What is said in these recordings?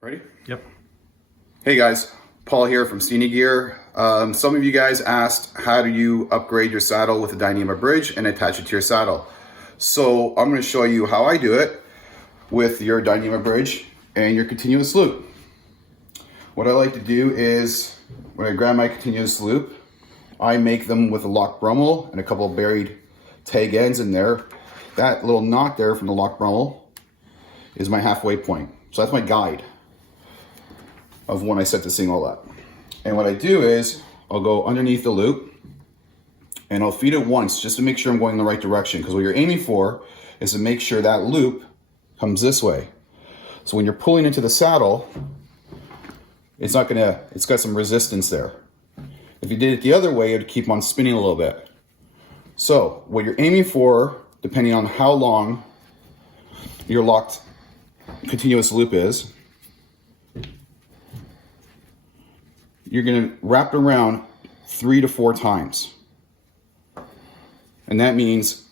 Ready? Yep. Hey guys, Paul here from Steeny Gear. Some of you guys asked how do you upgrade your saddle with a Dyneema bridge and attach it to your saddle. So I'm going to show you how I do it with your Dyneema bridge and your continuous loop. What I like to do is when I grab my continuous loop, I make them with a lock Brummel and a couple of buried tag ends in there. That little knot there from the lock Brummel is my halfway point. So that's my guide of when I set this thing all up. And what I do is I'll go underneath the loop and I'll feed it once just to make sure I'm going in the right direction, because what you're aiming for is to make sure that loop comes this way. So when you're pulling into the saddle, it's got some resistance there. If you did it the other way, it would keep on spinning a little bit. So what you're aiming for, depending on how long your locked continuous loop is, you're going to wrap it around 3 to 4 times. And that means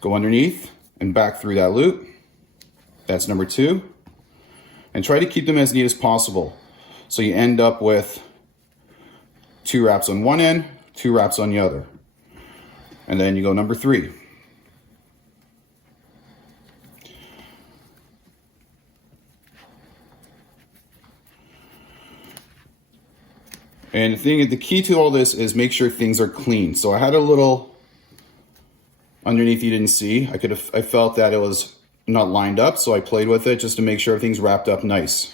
go underneath and back through that loop. That's number 2. And try to keep them as neat as possible. So you end up with 2 wraps on one end, 2 wraps on the other. And then you go number 3. And the key to all this is make sure things are clean. So I had a little underneath you didn't see. I felt that it was not lined up, so I played with it just to make sure everything's wrapped up nice.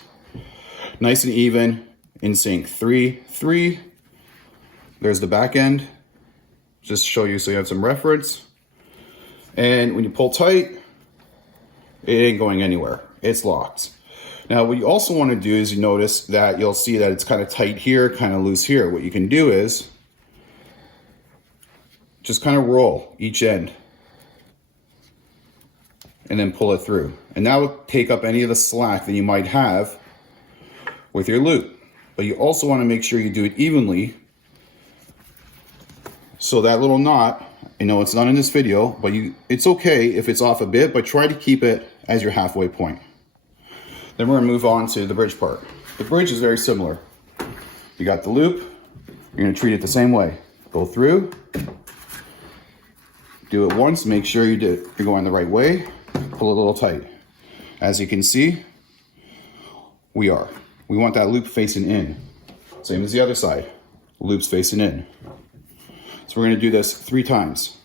Nice and even, in sync. 3, 3. There's the back end. Just to show you so you have some reference. And when you pull tight, it ain't going anywhere. It's locked. Now, what you also want to do is you notice that you'll see that it's kind of tight here, kind of loose here. What you can do is just kind of roll each end and then pull it through. And that will take up any of the slack that you might have with your loop. But you also want to make sure you do it evenly. So that little knot, I know it's not in this video, but it's okay if it's off a bit, but try to keep it as your halfway point. Then we're going to move on to the bridge part. The bridge is very similar. You got the loop. You're going to treat it the same way. Go through. Do it once. Make sure you're going the right way. Pull it a little tight. As you can see, we want that loop facing in. Same as the other side. Loop's facing in. So we're going to do this 3 times.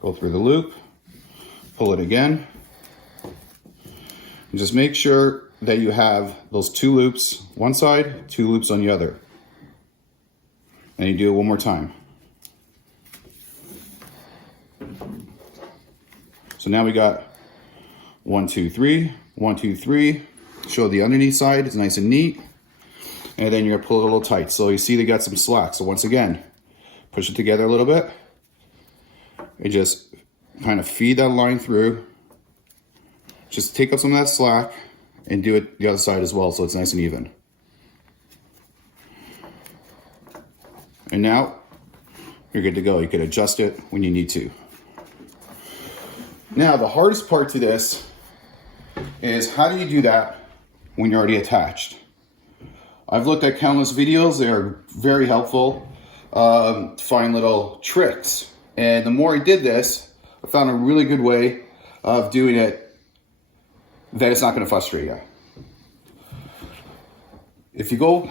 Go through the loop. Pull it again. And just make sure that you have those 2 loops one side, 2 loops on the other. And you do it one more time. So now we got 1, 2, 3, 1, 2, 3. Show the underneath side, it's nice and neat. And then you're gonna pull it a little tight. So you see they got some slack. So once again, push it together a little bit. And just kind of feed that line through. Just take up some of that slack and do it the other side as well so it's nice and even. And now you're good to go. You can adjust it when you need to. Now the hardest part to this is how do you do that when you're already attached? I've looked at countless videos. They are very helpful to find little tricks. And the more I did this, I found a really good way of doing it that it's not going to frustrate you. If you go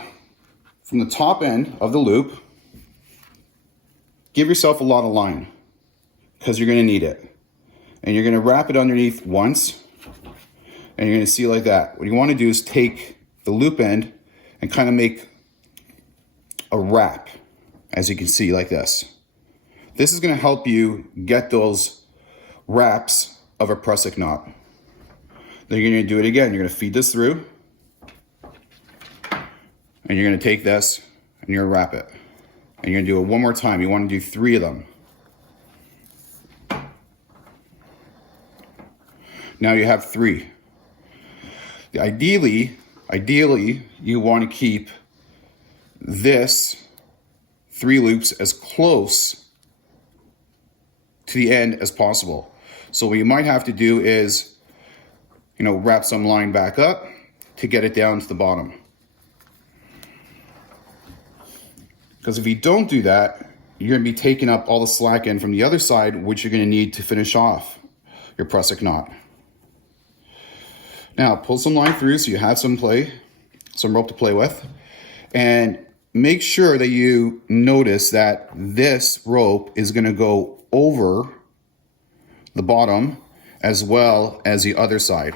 from the top end of the loop, give yourself a lot of line because you're going to need it. And you're going to wrap it underneath once and you're going to see like that. What you want to do is take the loop end and kind of make a wrap, as you can see, like this. This is going to help you get those wraps of a prusik knot. Then you're going to do it again. You're going to feed this through and you're going to take this and you're going to wrap it. And you're going to do it one more time. You want to do 3 of them. Now you have 3. Ideally, you want to keep this 3 loops as close to the end as possible. So what you might have to do is, wrap some line back up to get it down to the bottom. Because if you don't do that, you're going to be taking up all the slack end from the other side, which you're going to need to finish off your prusik knot. Now, pull some line through so you have some rope to play with. And make sure that you notice that this rope is going to go over the bottom as well as the other side.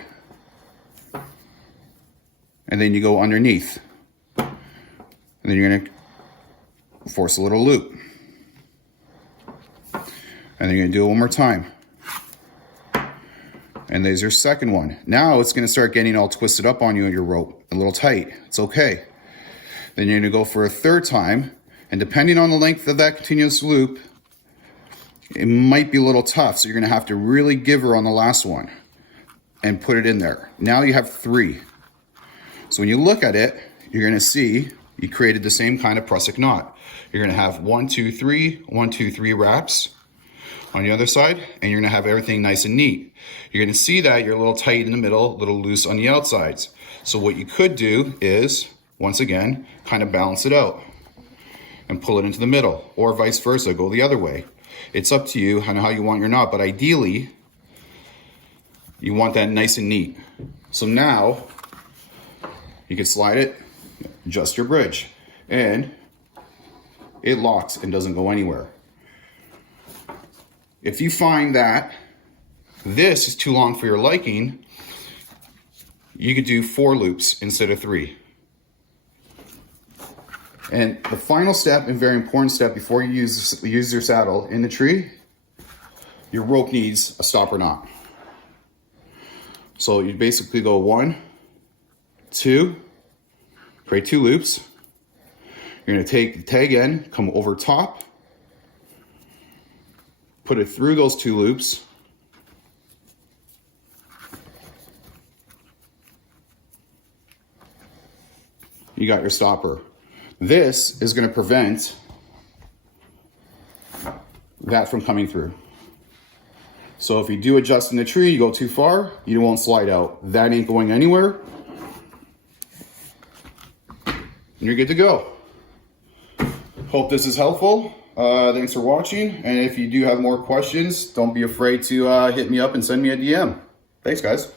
And then you go underneath. And then you're going to force a little loop. And then you're going to do it one more time. And there's your second one. Now it's going to start getting all twisted up on you and your rope, a little tight. It's okay. Then you're going to go for a third time, and depending on the length of that continuous loop, it might be a little tough, so you're going to have to really give her on the last one and put it in there. Now you have 3. So when you look at it, you're going to see you created the same kind of prusik knot. You're going to have 1, 2, 3, 1, 2, 3 wraps on the other side, and you're going to have everything nice and neat. You're going to see that you're a little tight in the middle, a little loose on the outsides. So what you could do is, once again, kind of balance it out and pull it into the middle, or vice versa, go the other way. It's up to you on how you want your knot, but ideally, you want that nice and neat. So now, you can slide it, adjust your bridge, and it locks and doesn't go anywhere. If you find that this is too long for your liking, you could do 4 loops instead of 3. And the final step, and very important step before you use your saddle in the tree, your rope needs a stopper knot. So you basically go 1, 2, create 2 loops. You're going to take the tag end, come over top, put it through those 2 loops, you got your stopper. This is going to prevent that from coming through. So if you do adjust in the tree, you go too far, you won't slide out. That ain't going anywhere. And you're good to go. Hope this is helpful. Thanks for watching. And if you do have more questions, don't be afraid to hit me up and send me a DM. Thanks, guys.